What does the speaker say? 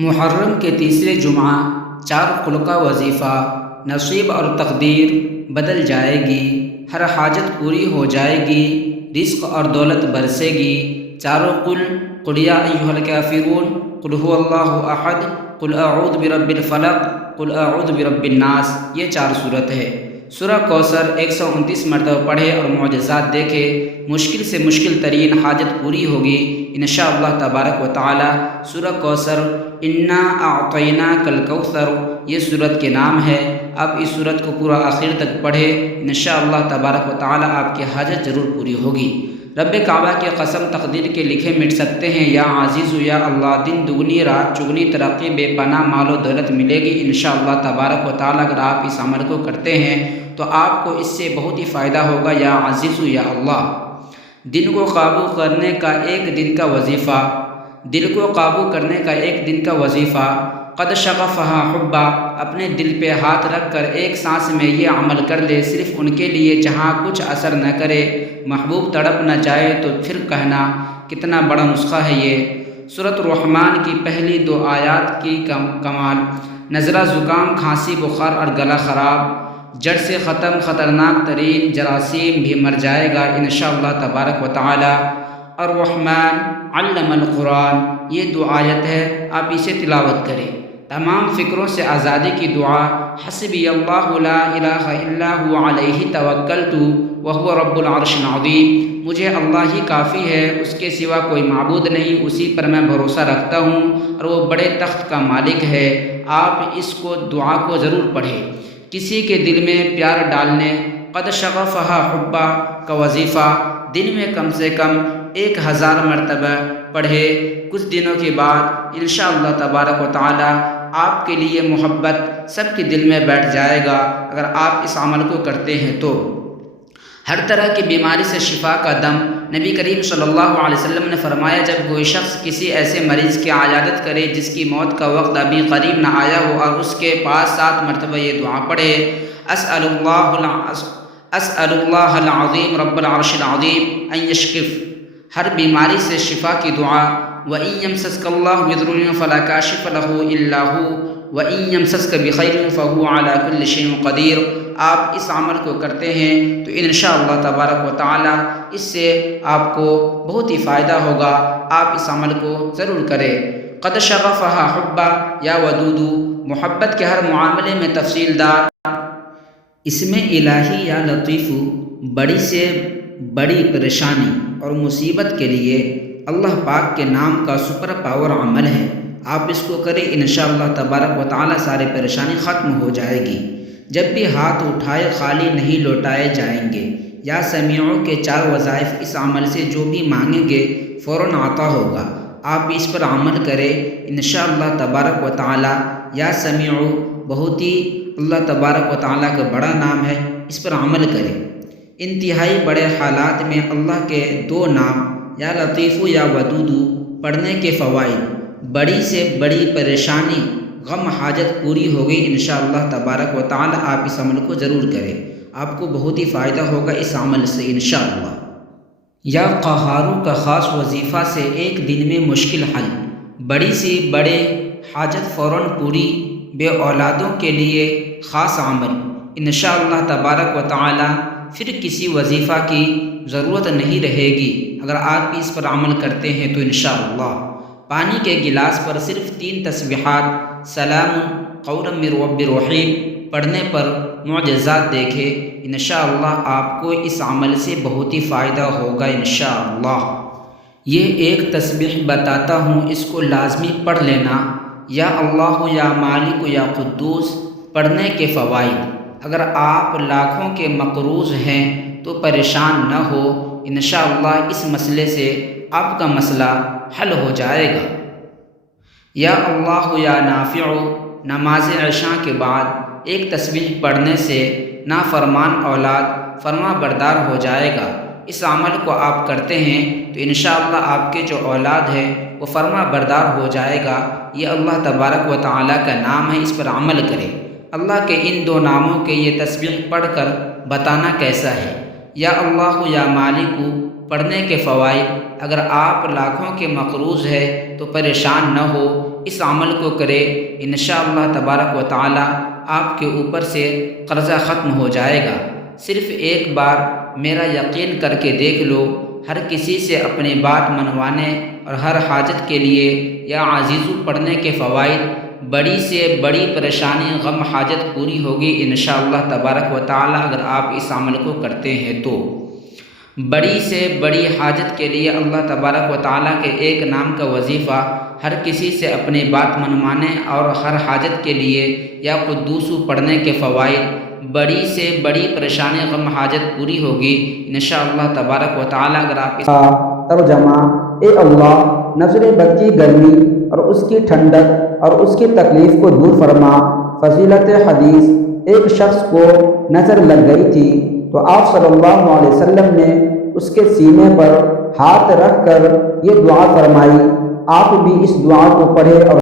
محرم کے تیسرے جمعہ 4 قل کا وظیفہ، نصیب اور تقدیر بدل جائے گی، ہر حاجت پوری ہو جائے گی، رزق اور دولت برسے گی۔ چاروں قل یا ایھا الکافرون، قل ھو اللہ احد، قل اعوذ برب الفلق، قل اعوذ برب الناس، یہ 4 صورت ہے۔ سورہ کوثر 129 مرتبہ پڑھے اور معجزات دیکھے، مشکل سے مشکل ترین حاجت پوری ہوگی انشاءاللہ تبارک و تعالی۔ سورہ کوثر، انا اعطیناک الکوثر، یہ سورت کے نام ہے۔ آپ اس سورت کو پورا آخر تک پڑھے، انشاءاللہ تبارک و تعالی آپ کی حاجت ضرور پوری ہوگی۔ رب کعبہ کی قسم، تقدیر کے لکھے مٹ سکتے ہیں یا عزیز یا اللہ، دن دگنی رات چگنی ترقی، بے پناہ مال و دولت ملے گی انشاءاللہ تبارک و تعالی۔ اگر آپ اس عمل کو کرتے ہیں تو آپ کو اس سے بہت ہی فائدہ ہوگا یا عزیز یا اللہ۔ دن کو قابو کرنے کا ایک دن کا وظیفہ، دل کو قابو کرنے کا ایک دن کا وظیفہ، قد شغفہا حبا، اپنے دل پہ ہاتھ رکھ کر ایک سانس میں یہ عمل کر لے، صرف ان کے لیے جہاں کچھ اثر نہ کرے، محبوب تڑپ نہ جائے تو پھر کہنا کتنا بڑا نسخہ ہے یہ۔ سورۃ الرحمن کی پہلی 2 آیات کی کمال، نزلہ، زکام، کھانسی، بخار اور گلا خراب جڑ سے ختم، خطرناک ترین جراثیم بھی مر جائے گا انشاءاللہ تبارک و تعالی۔ الرحمن علم القرآن، یہ 2 آیت ہے، آپ اسے تلاوت کریں۔ تمام فکروں سے آزادی کی دعا، حسبی اللہ لا الہ الا هو علیہ توکلت وہو رب العرش العظیم، مجھے اللہ ہی کافی ہے، اس کے سوا کوئی معبود نہیں، اسی پر میں بھروسہ رکھتا ہوں اور وہ بڑے تخت کا مالک ہے۔ آپ اس کو دعا کو ضرور پڑھیں۔ کسی کے دل میں پیار ڈالنے، قد شغفہا حبا کا وظیفہ دن میں کم سے کم 1000 مرتبہ پڑھے، کچھ دنوں کے بعد انشاءاللہ تبارک و تعالی آپ کے لیے محبت سب کے دل میں بیٹھ جائے گا اگر آپ اس عمل کو کرتے ہیں تو۔ ہر طرح کی بیماری سے شفا کا دم، نبی کریم صلی اللہ علیہ وسلم نے فرمایا، جب کوئی شخص کسی ایسے مریض کی عیادت کرے جس کی موت کا وقت ابھی قریب نہ آیا ہو اور اس کے پاس 7 مرتبہ یہ دعا پڑھے، اسأل اللہ العظیم رب العرش العظیم ان یشفک، ہر بیماری سے شفا کی دعا۔ وَإِن يَمْسَسْكَ اللَّهُ بِضُرٍّ فَلَا كَاشِفَ لَهُ إِلَّا هُوَ وَإِن يَمْسَسْكَ بِخَيْرٍ فَهُوَ عَلَى كُلِّ شَيْءٍ قَدِيرٌ۔ آپ اس عمل کو کرتے ہیں تو انشاءاللہ تبارک و تعالی اس سے آپ کو بہت ہی فائدہ ہوگا، آپ اس عمل کو ضرور کریں۔ قد شغفہا حبا یا ودود، محبت کے ہر معاملے میں تفصیل دار اسم الہی یا لطیف، بڑی سے بڑی پریشانی اور مصیبت کے لیے اللہ پاک کے نام کا سپر پاور عمل ہے۔ آپ اس کو کریں، انشاءاللہ تبارک و تعالی سارے پریشانی ختم ہو جائے گی۔ جب بھی ہاتھ اٹھائے خالی نہیں لوٹائے جائیں گے۔ یا سمیعوں کے 4 وظائف، اس عمل سے جو بھی مانگیں گے فوراً عطا ہوگا۔ آپ اس پر عمل کریں انشاءاللہ تبارک و تعالی۔ یا سمیعو بہت ہی اللہ تبارک و تعالی کا بڑا نام ہے، اس پر عمل کریں۔ انتہائی بڑے حالات میں اللہ کے 2 نام یا لطیف یا ودود پڑھنے کے فوائد، بڑی سے بڑی پریشانی، غم، حاجت پوری ہوگی انشاءاللہ تبارک و تعالی۔ آپ اس عمل کو ضرور کریں، آپ کو بہت ہی فائدہ ہوگا اس عمل سے انشاءاللہ۔ یا قہارو کا خاص وظیفہ سے ایک دن میں مشکل حل، بڑی سی بڑے حاجت فوراً پوری، بے اولادوں کے لیے خاص عمل انشاءاللہ تبارک و تعالی۔ پھر کسی وظیفہ کی ضرورت نہیں رہے گی اگر آپ اس پر عمل کرتے ہیں تو انشاءاللہ۔ پانی کے گلاس پر صرف 3 تسبیحات، سلام قولا من رب رحیم پڑھنے پر معجزات دیکھے، انشاءاللہ آپ کو اس عمل سے بہت ہی فائدہ ہوگا انشاءاللہ۔ یہ ایک تسبیح بتاتا ہوں، اس کو لازمی پڑھ لینا۔ یا اللہ یا مالک یا قدوس پڑھنے کے فوائد، اگر آپ لاکھوں کے مقروض ہیں تو پریشان نہ ہو، انشاءاللہ اس مسئلے سے آپ کا مسئلہ حل ہو جائے گا۔ یا اللہ یا نافع، نماز عشاء کے بعد ایک تسبیح پڑھنے سے نافرمان اولاد فرما بردار ہو جائے گا۔ اس عمل کو آپ کرتے ہیں تو انشاءاللہ آپ کے جو اولاد ہے وہ فرما بردار ہو جائے گا۔ یہ اللہ تبارک و تعالی کا نام ہے، اس پر عمل کریں۔ اللہ کے ان 2 ناموں کے یہ تسبیح پڑھ کر بتانا کیسا ہے۔ یا اللہ یا مالک پڑھنے کے فوائد، اگر آپ لاکھوں کے مقروض ہے تو پریشان نہ ہو، اس عمل کو کرے، انشاءاللہ تبارک و تعالی آپ کے اوپر سے قرضہ ختم ہو جائے گا۔ صرف ایک بار میرا یقین کر کے دیکھ لو، ہر کسی سے اپنی بات منوانے اور ہر حاجت کے لیے یا عزیزو پڑھنے کے فوائد، بڑی سے بڑی پریشانی غم حاجت پوری ہوگی انشاءاللہ تبارک و تعالی اگر آپ اس عمل کو کرتے ہیں تو۔ بڑی سے بڑی حاجت کے لیے اللہ تبارک و تعالیٰ کے ایک نام کا وظیفہ، ہر کسی سے اپنی بات منوانے اور ہر حاجت کے لیے یا قدوسو پڑھنے کے فوائد، بڑی سے بڑی پریشانی غم حاجت پوری ہوگی انشاءاللہ تبارک و تعالیٰ اگر آپ ترجمہ: اے اللہ، نظر بد کی گرمی اور اس کی ٹھنڈک اور اس کی تکلیف کو دور فرما۔ فضیلت حدیث: ایک شخص کو نظر لگ گئی تھی تو آپ صلی اللہ علیہ وسلم نے اس کے سینے پر ہاتھ رکھ کر یہ دعا فرمائی۔ آپ بھی اس دعا کو پڑھیں اور